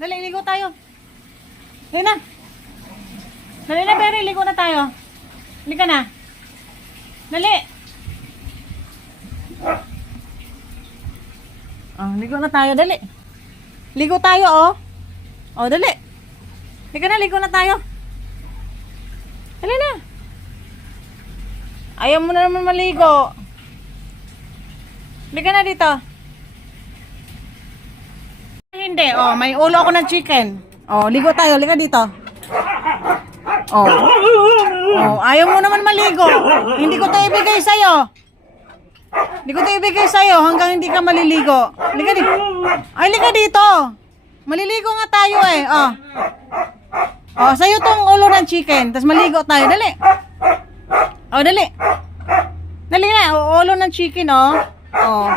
Dali, ligo tayo. Dali na. Dali na, Berry. Ligo na tayo. Ligo na. Dali. Oh, ligo na tayo. Dali. Ligo tayo, oh. Oh, dali. Ligo na tayo. Dali na. Ayaw mo na naman maligo. Ligo na dito. Hindi, oh, may ulo ako ng chicken. Oh, ligo tayo, ligo dito. Oh. Oh, ayaw mo naman maligo. Hindi ko 'to ibigay sa iyo. Hindi ko 'to ibigay sa iyo hanggang hindi ka maliligo. Ligo dito. Ay, ligo dito. Maliligo nga tayo eh. Oh. Oh, sa iyo 'tong ulo ng chicken, tapos maligo tayo, dali. Oh, dali. Dali na, ulo ng chicken, oh. Oh.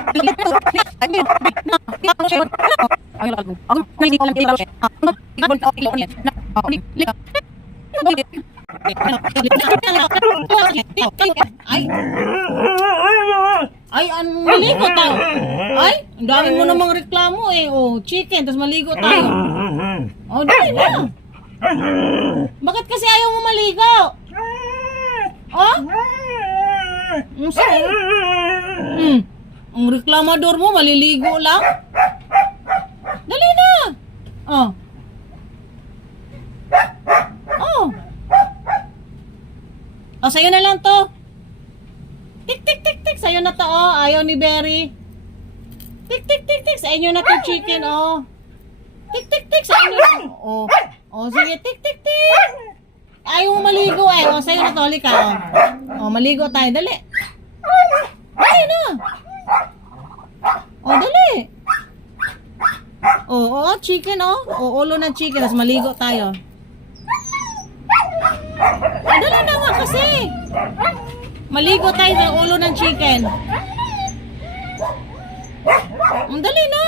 Ay, maligo tayo. Ay, ang dami mo namang reklamo eh. Oh, chicken, tapos maligo tayo. Oh, dali na. Bakit kasi ayaw mo maligo? Oh? Sorry. Ang reklamador mo, maliligo lang. Dali na. Oh. Oh. Oh, sa'yo na lang to. Tik, tik, tik, tik. Sa'yo na to, oh. Ayaw ni Berry. Tik, tik, tik, tik. Sa inyo na to, chicken, oh. Tik, tik, tik. Sa inyo na. Oh. Oh, sige. Tik, tik, tik. Ayaw mo maligo, eh. Oh, sa'yo na to. Halika, oh. Oh, maligo tayo. Dali. Dali na. Oh, dali. Oh, oh, chicken, oh. Oh, ulo ng chicken. Tapos maligo tayo. Oh, dali na nga kasi. Maligo tayo sa ulo ng chicken. Dali na.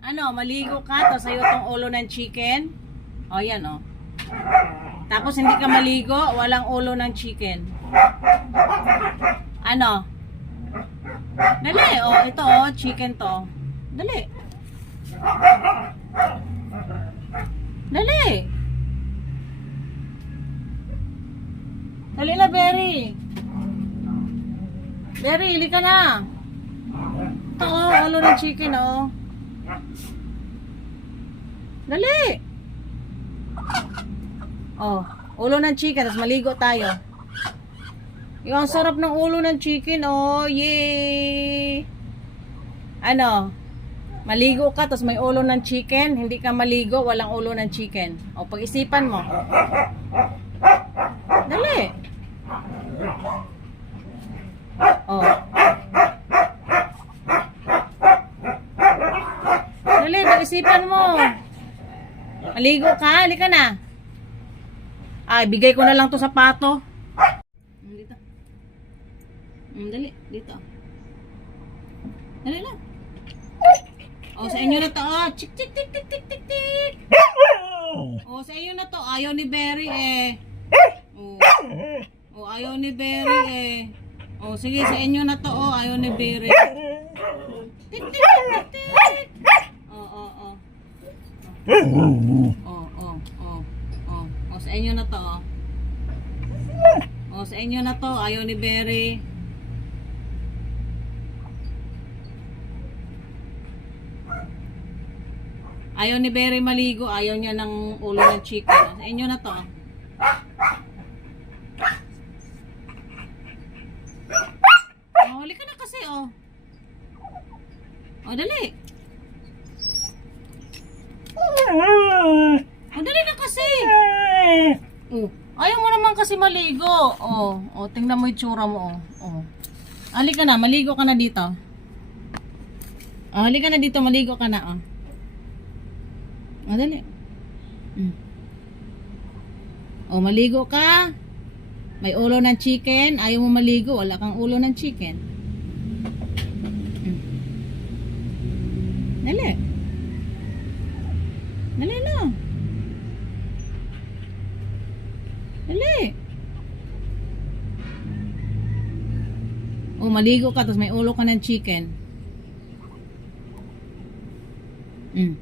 Ano, maligo ka, tapos sa'yo itong ulo ng chicken. O, yan, o. Tapos hindi ka maligo, walang ulo ng chicken. Ano? Dali, o, ito, o, chicken to. Dali. Dali. Dali na, Berry. Berry, hili ka na. Ito, o, ulo ng chicken, o. Dali. Oh, ulo ng chicken, tapos maligo tayo. Yung sarap ng ulo ng chicken, oh, yay. Ano? Maligo ka, tapos may ulo ng chicken. Hindi ka maligo, walang ulo ng chicken. O, pag-isipan mo. Dali. Oh. Dali, pag-isipan mo. Maligo ka, halika na. Ay, bigay ko na lang to sa pato. Dito. Dali, dito. Dali lang. O, sa inyo na to. Oh, chik, chik, tik, tik, tik, tik, tik. O, sa inyo na to. Ayaw ni Berry eh. O, ayaw ni Berry eh. O, sige, sa inyo na to. O, ayaw ni Berry. Tik, tik, tik, tik, tik. O, sa inyo na to, oh. Oh, sa inyo na to, ayaw ni Berry. Ayaw ni Berry maligo, ayaw niya ng ulo ng chicken. Sa inyo na to. Oh, halika na kasi, oh. Oh, dali. Oh, dali na kasi. Oh, ayaw mo naman kasi maligo. Oh, oh, tingnan mo yung tsura mo, oh. Oh. Halika na, maligo ka na dito. Oh, halika na dito, maligo ka na, oh. Oh, dali. Oh, maligo ka. May ulo ng chicken. Ayaw mo maligo, wala kang ulo ng chicken. Dali. Dali na. Dali. Oh, maligo ka, tapos may ulo ka ng chicken. Mm.